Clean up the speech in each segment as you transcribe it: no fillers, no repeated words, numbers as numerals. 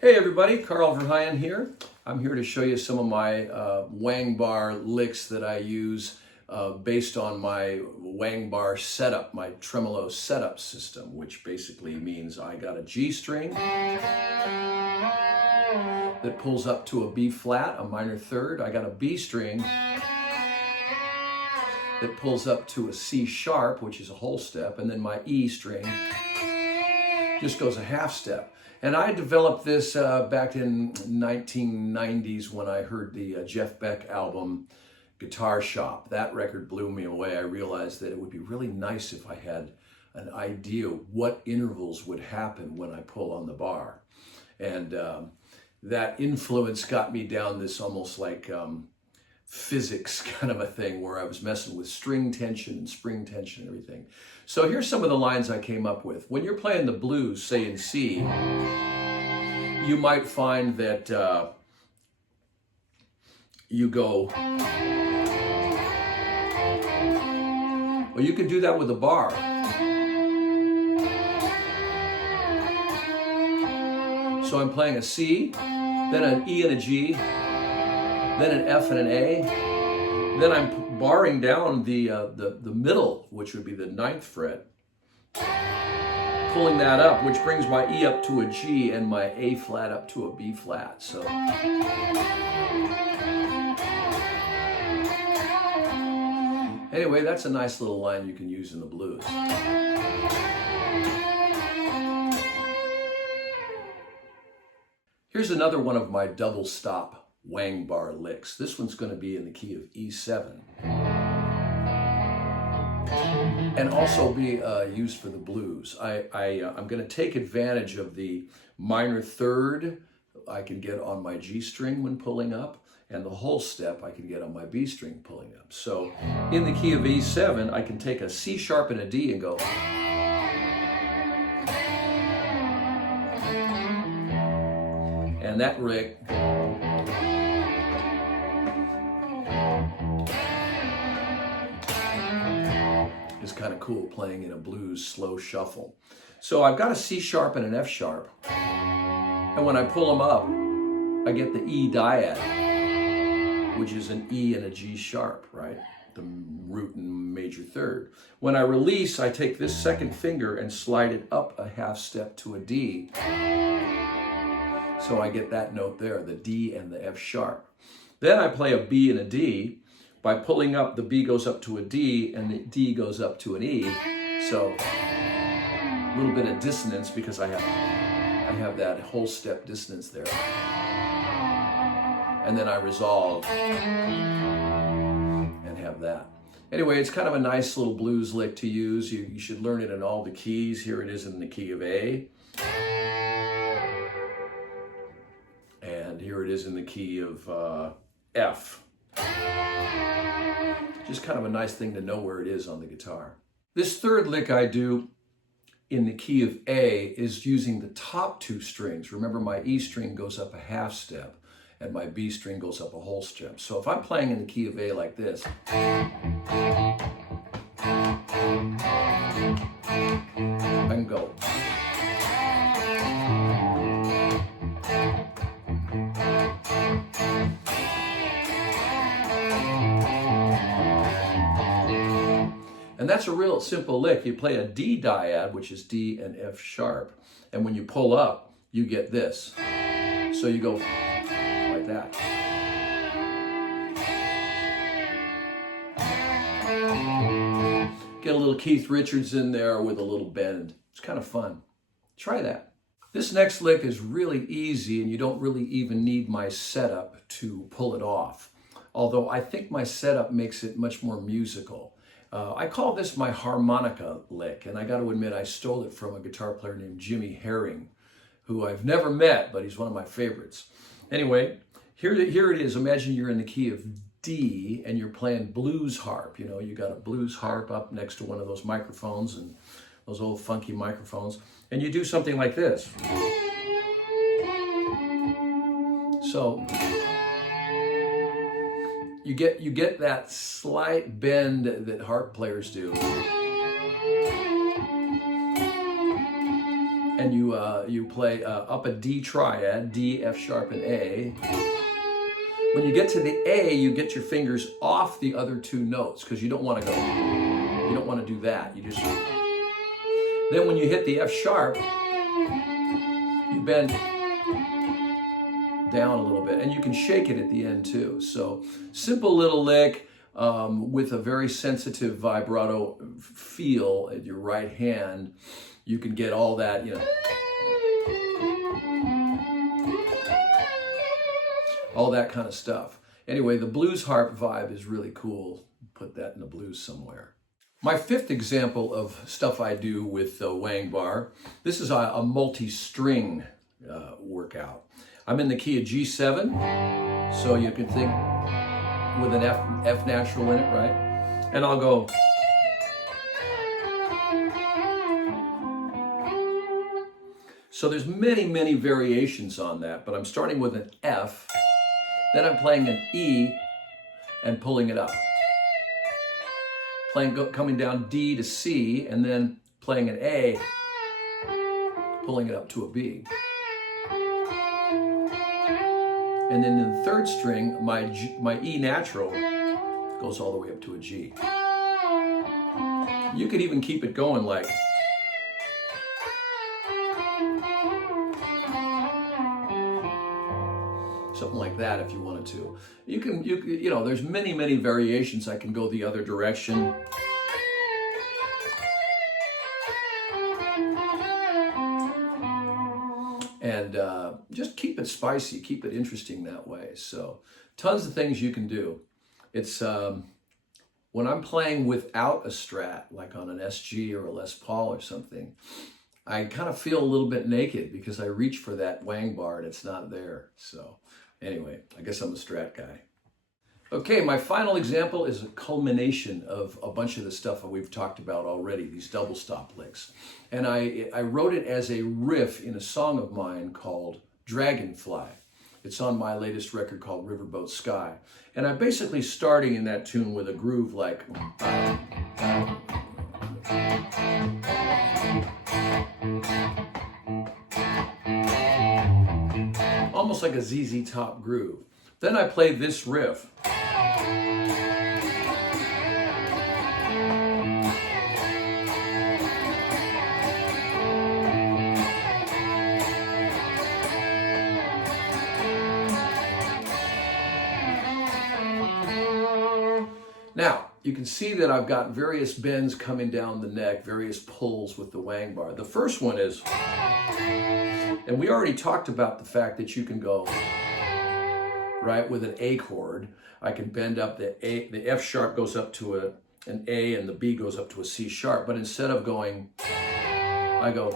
Hey everybody, Carl Verheyen here. I'm here to show you some of my wang bar licks that I use based on my wang bar setup, my tremolo setup system, which basically means I got a G string that pulls up to a B flat, a minor third. I got a B string that pulls up to a C sharp, which is a whole step, and then my E string just goes a half step. And I developed this back in 1990s when I heard the Jeff Beck album, Guitar Shop. That record blew me away. I realized that it would be really nice if I had an idea what intervals would happen when I pull on the bar. And that influence got me down this almost like physics kind of a thing where I was messing with string tension and spring tension and everything. So here's some of the lines I came up with. When you're playing the blues, say in C, you might find that you go, well, you can do that with a bar. So I'm playing a C, then an E and a G, then an F and an A, then I'm barring down the middle, which would be the 9th fret, pulling that up, which brings my E up to a G and my A flat up to a B flat. So anyway, that's a nice little line you can use in the blues. Here's another one of my double stop wang bar licks. This one's going to be in the key of E7 and also be used for the blues. I'm going to take advantage of the minor third I can get on my G string when pulling up, and the whole step I can get on my B string pulling up. So in the key of E7, I can take a C sharp and a D and go. And that lick is kind of cool, playing in a blues slow shuffle. So I've got a C sharp and an F sharp, and when I pull them up, I get the E dyad, which is an E and a G sharp, right? The root and major third. When I release, I take this second finger and slide it up a half step to a D. So I get that note there, the D and the F sharp. Then I play a B and a D. By pulling up, the B goes up to a D and the D goes up to an E. So a little bit of dissonance because I have that whole step dissonance there. And then I resolve and have that. Anyway, it's kind of a nice little blues lick to use. You should learn it in all the keys. Here it is in the key of A. And here it is in the key of F. Just kind of a nice thing to know where it is on the guitar. This third lick I do in the key of A is using the top two strings. Remember, my E string goes up a half step and my B string goes up a whole step. So if I'm playing in the key of A like this, I can go. And that's a real simple lick. You play a D dyad, which is D and F sharp. And when you pull up, you get this. So you go like that. Get a little Keith Richards in there with a little bend. It's kind of fun. Try that. This next lick is really easy, and you don't really even need my setup to pull it off. Although I think my setup makes it much more musical. I call this my harmonica lick, and I got to admit I stole it from a guitar player named Jimmy Herring, who I've never met, but he's one of my favorites. Anyway, here it is. Imagine you're in the key of D and you're playing blues harp. You know, you got a blues harp up next to one of those microphones, and those old funky microphones, and you do something like this. So you get that slight bend that harp players do. and you play up a D triad, D, F sharp, and A. When you get to the A, you get your fingers off the other two notes because you don't want to go. You don't want to do that. You just. Then when you hit the F sharp, you bend down a little bit, and you can shake it at the end too. So simple little lick with a very sensitive vibrato feel at your right hand. You can get all that, you know, all that kind of stuff. Anyway, the blues harp vibe is really cool. Put that in the blues somewhere. My fifth example of stuff I do with the wang bar, this is a multi-string workout. I'm in the key of G7, so you can think with an F natural in it, right? And I'll go. So there's many variations on that, but I'm starting with an F, then I'm playing an E and pulling it up. Coming down D to C, and then playing an A, pulling it up to a B. And then in the third string, my E natural goes all the way up to a G. You could even keep it going like. Something like that if you wanted to. You know, there's many variations. I can go the other direction. And just keep it spicy, keep it interesting that way. So tons of things you can do. It's when I'm playing without a Strat, like on an SG or a Les Paul or something, I kind of feel a little bit naked because I reach for that wang bar and it's not there. So anyway, I guess I'm a Strat guy. Okay, my final example is a culmination of a bunch of the stuff that we've talked about already, these double stop licks. And I wrote it as a riff in a song of mine called Dragonfly. It's on my latest record called Riverboat Sky. And I'm basically starting in that tune with a groove like... almost like a ZZ Top groove. Then I play this riff. Now, you can see that I've got various bends coming down the neck, various pulls with the wang bar. The first one is, and we already talked about the fact that you can go, right, with an A chord. I can bend up the A, the F sharp goes up to an A and the B goes up to a C sharp, but instead of going, I go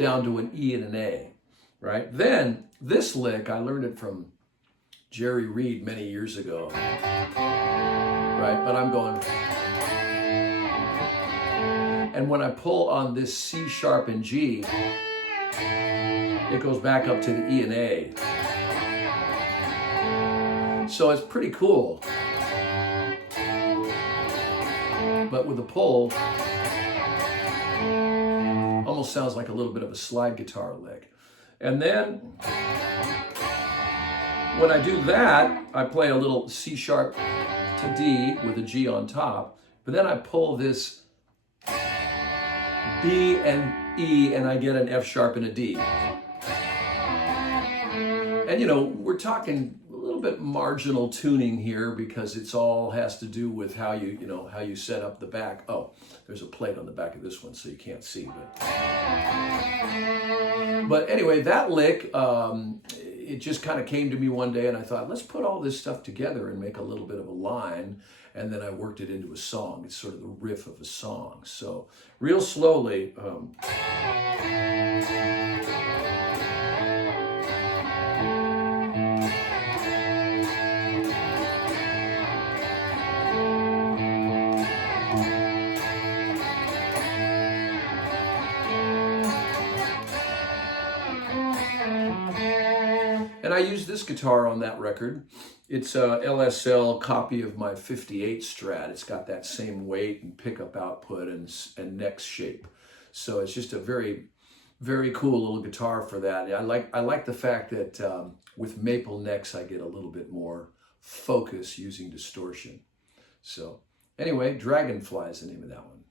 down to an E and an A, right? Then this lick, I learned it from Jerry Reed many years ago, right? But I'm going, and when I pull on this C sharp and G, it goes back up to the E and A. So it's pretty cool. But with a pull, almost sounds like a little bit of a slide guitar lick. And then when I do that, I play a little C sharp to D with a G on top, but then I pull this B and E and I get an F sharp and a D. And you know, we're talking a little bit marginal tuning here because it's all has to do with how how you set up the back. Oh, there's a plate on the back of this one so you can't see, but anyway, that lick, it just kind of came to me one day and I thought, let's put all this stuff together and make a little bit of a line. And then I worked it into a song. It's sort of the riff of a song. So real slowly. And I used this guitar on that record. It's a LSL copy of my 58 Strat. It's got that same weight and pickup output and neck shape. So it's just a very, very cool little guitar for that. I like the fact that with maple necks, I get a little bit more focus using distortion. So anyway, Dragonfly is the name of that one.